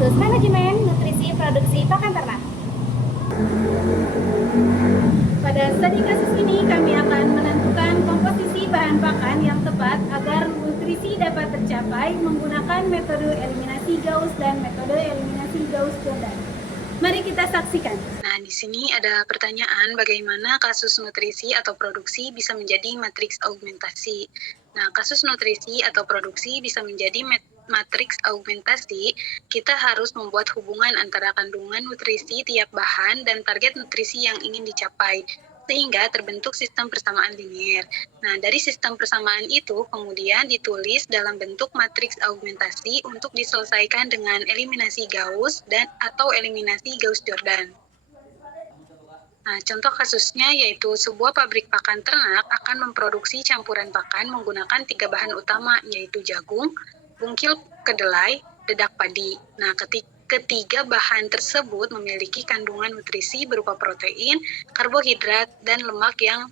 kasus manajemen nutrisi produksi pakan ternak. Pada studi kasus ini kami akan menentukan komposisi bahan pakan yang tepat agar nutrisi dapat tercapai menggunakan metode eliminasi Gauss dan metode eliminasi Gauss-Jordan. Mari kita saksikan. Nah, di sini ada pertanyaan bagaimana kasus nutrisi atau produksi bisa menjadi matriks augmentasi. Nah, kasus nutrisi atau produksi bisa menjadi matriks augmentasi, kita harus membuat hubungan antara kandungan nutrisi tiap bahan dan target nutrisi yang ingin dicapai, sehingga terbentuk sistem persamaan linier. Nah, dari sistem persamaan itu kemudian ditulis dalam bentuk matriks augmentasi untuk diselesaikan dengan eliminasi Gauss dan atau eliminasi Gauss-Jordan. Nah, contoh kasusnya yaitu sebuah pabrik pakan ternak akan memproduksi campuran pakan menggunakan 3 bahan utama, yaitu jagung, bungkil kedelai, dedak padi. Nah, ketiga bahan tersebut memiliki kandungan nutrisi berupa protein, karbohidrat, dan lemak yang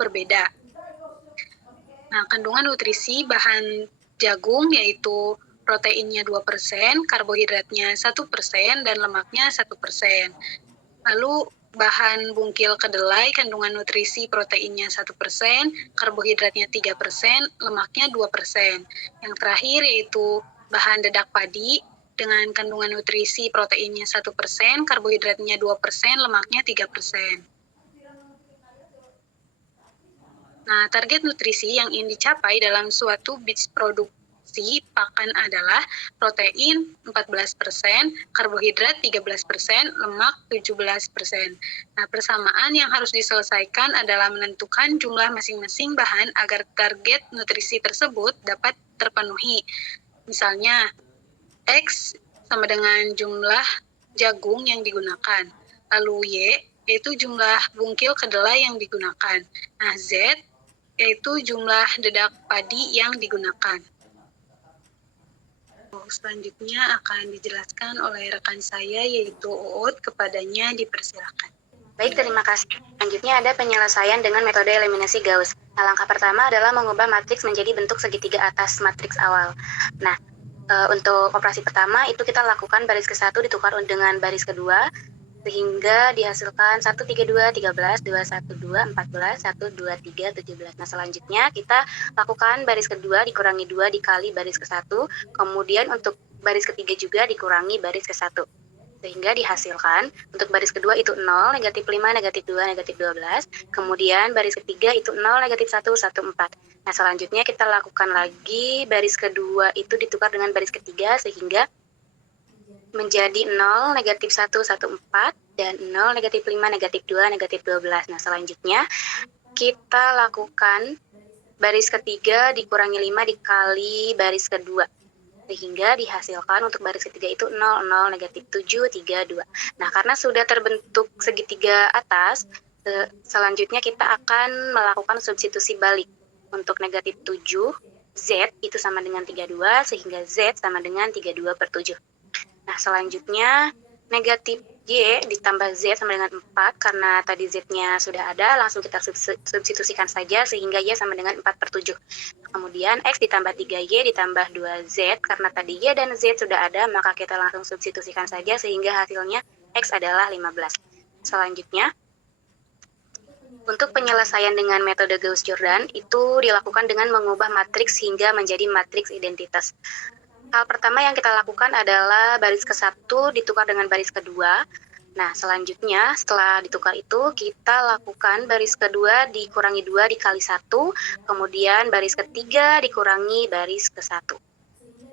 berbeda. Nah, kandungan nutrisi bahan jagung yaitu proteinnya 2%, karbohidratnya 1%, dan lemaknya 1%. Lalu bahan bungkil kedelai kandungan nutrisi proteinnya 1%, karbohidratnya 3%, lemaknya 2%. Yang terakhir yaitu bahan dedak padi dengan kandungan nutrisi proteinnya 1%, karbohidratnya 2%, lemaknya 3%. Nah, target nutrisi yang ingin dicapai dalam suatu batch produksi pakan adalah protein 14%, karbohidrat 13%, lemak 17%. Nah, persamaan yang harus diselesaikan adalah menentukan jumlah masing-masing bahan agar target nutrisi tersebut dapat terpenuhi. Misalnya, X sama dengan jumlah jagung yang digunakan, lalu Y yaitu jumlah bungkil kedelai yang digunakan. Nah, Z yaitu jumlah dedak padi yang digunakan. Selanjutnya akan dijelaskan oleh rekan saya yaitu Uut, kepadanya dipersilakan. Baik, terima kasih. Selanjutnya ada penyelesaian dengan metode eliminasi Gauss. Nah, langkah pertama adalah mengubah matriks menjadi bentuk segitiga atas matriks awal. Nah, untuk operasi pertama itu kita lakukan baris ke-1 ditukar dengan baris kedua, sehingga dihasilkan 1, 3, 2, 13, 2, 1, 2, 14, 1, 2, 3, 17. Nah, selanjutnya kita lakukan baris kedua dikurangi 2 dikali baris ke-1, kemudian untuk baris ketiga juga dikurangi baris ke-1. Sehingga dihasilkan untuk baris kedua itu 0, negatif 5, negatif 2, negatif 12. Kemudian baris ketiga itu 0, negatif 1, 1, 4. Nah, selanjutnya kita lakukan lagi baris kedua itu ditukar dengan baris ketiga sehingga menjadi 0, negatif 1, 1, 4, dan 0, negatif 5, negatif 2, negatif 12. Nah, selanjutnya kita lakukan baris ketiga dikurangi 5 dikali baris kedua. Sehingga dihasilkan untuk baris ketiga itu 0, 0, negatif 7, 3, 2. Nah, karena sudah terbentuk segitiga atas, selanjutnya kita akan melakukan substitusi balik. Untuk negatif 7, Z itu sama dengan 32, sehingga Z sama dengan 32/7. Nah, selanjutnya negatif Y ditambah Z sama dengan 4, karena tadi Z-nya sudah ada, langsung kita substitusikan saja sehingga Y sama dengan 4/7. Kemudian X ditambah 3Y ditambah 2Z, karena tadi Y dan Z sudah ada, maka kita langsung substitusikan saja sehingga hasilnya X adalah 15. Selanjutnya, untuk penyelesaian dengan metode Gauss-Jordan itu dilakukan dengan mengubah matriks hingga menjadi matriks identitas. Hal pertama yang kita lakukan adalah baris ke-1 ditukar dengan baris kedua. Nah, selanjutnya setelah ditukar itu kita lakukan baris kedua dikurangi 2 dikali 1, kemudian baris ketiga dikurangi baris ke-1.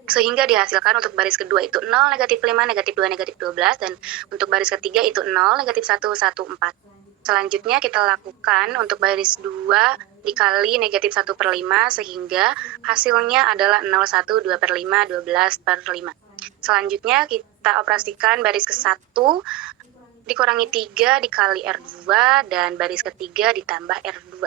Sehingga dihasilkan untuk baris kedua itu 0, negatif 5, negatif 2, negatif 12, dan untuk baris ketiga itu 0, negatif 1, 1, 4. Selanjutnya kita lakukan untuk baris 2 dikali negatif 1/5 sehingga hasilnya adalah 0, 1, 2/5, 12/5. Selanjutnya kita operasikan baris ke-1 dikurangi 3 dikali R2 dan baris ketiga ditambah R2.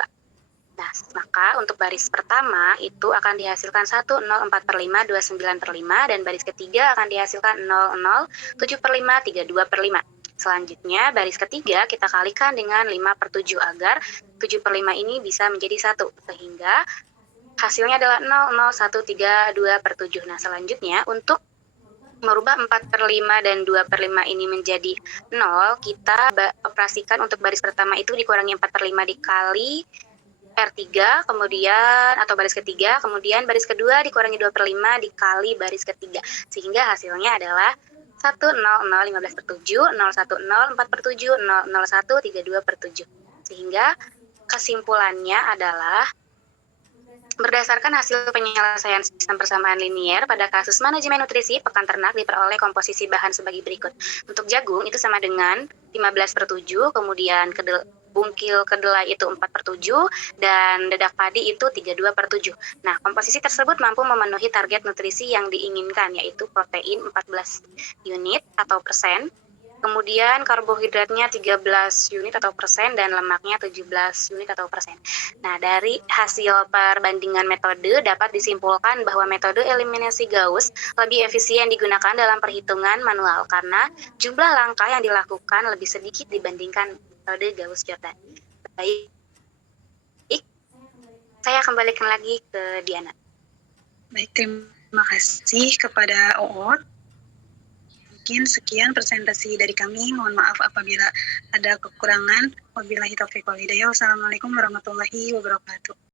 Nah, maka untuk baris pertama itu akan dihasilkan 1, 0, 4/5, 29/5 dan baris ketiga akan dihasilkan 0, 0, 7/5, 32/5. Selanjutnya, baris ketiga kita kalikan dengan 5/7 agar 7/5 ini bisa menjadi 1. Sehingga hasilnya adalah 0, 0, 1, 3, 2/7. Nah, selanjutnya untuk merubah 4/5 dan 2/5 ini menjadi 0, kita operasikan untuk baris pertama itu dikurangi 4/5 dikali R3, kemudian atau baris ketiga, kemudian baris kedua dikurangi 2/5 dikali baris ketiga. Sehingga hasilnya adalah 10015/7, 010 4/7, 001 32/7. Sehingga kesimpulannya adalah berdasarkan hasil penyelesaian sistem persamaan linier pada kasus manajemen nutrisi pekan ternak diperoleh komposisi bahan sebagai berikut. Untuk jagung itu sama dengan 15/7, kemudian bungkil kedelai itu 4/7, dan dedak padi itu 32/7. Nah, komposisi tersebut mampu memenuhi target nutrisi yang diinginkan, yaitu protein 14 unit atau persen, kemudian karbohidratnya 13 unit atau persen, dan lemaknya 17 unit atau persen. Nah, dari hasil perbandingan metode dapat disimpulkan bahwa metode eliminasi Gauss lebih efisien digunakan dalam perhitungan manual karena jumlah langkah yang dilakukan lebih sedikit dibandingkan metode Gauss-Jordan. Baik, saya kembalikan lagi ke Diana. Baik, terima kasih kepada Oot. Mungkin sekian presentasi dari kami. Mohon maaf apabila ada kekurangan. Wabillahi taufiq wal hidayah. Wassalamualaikum warahmatullahi wabarakatuh.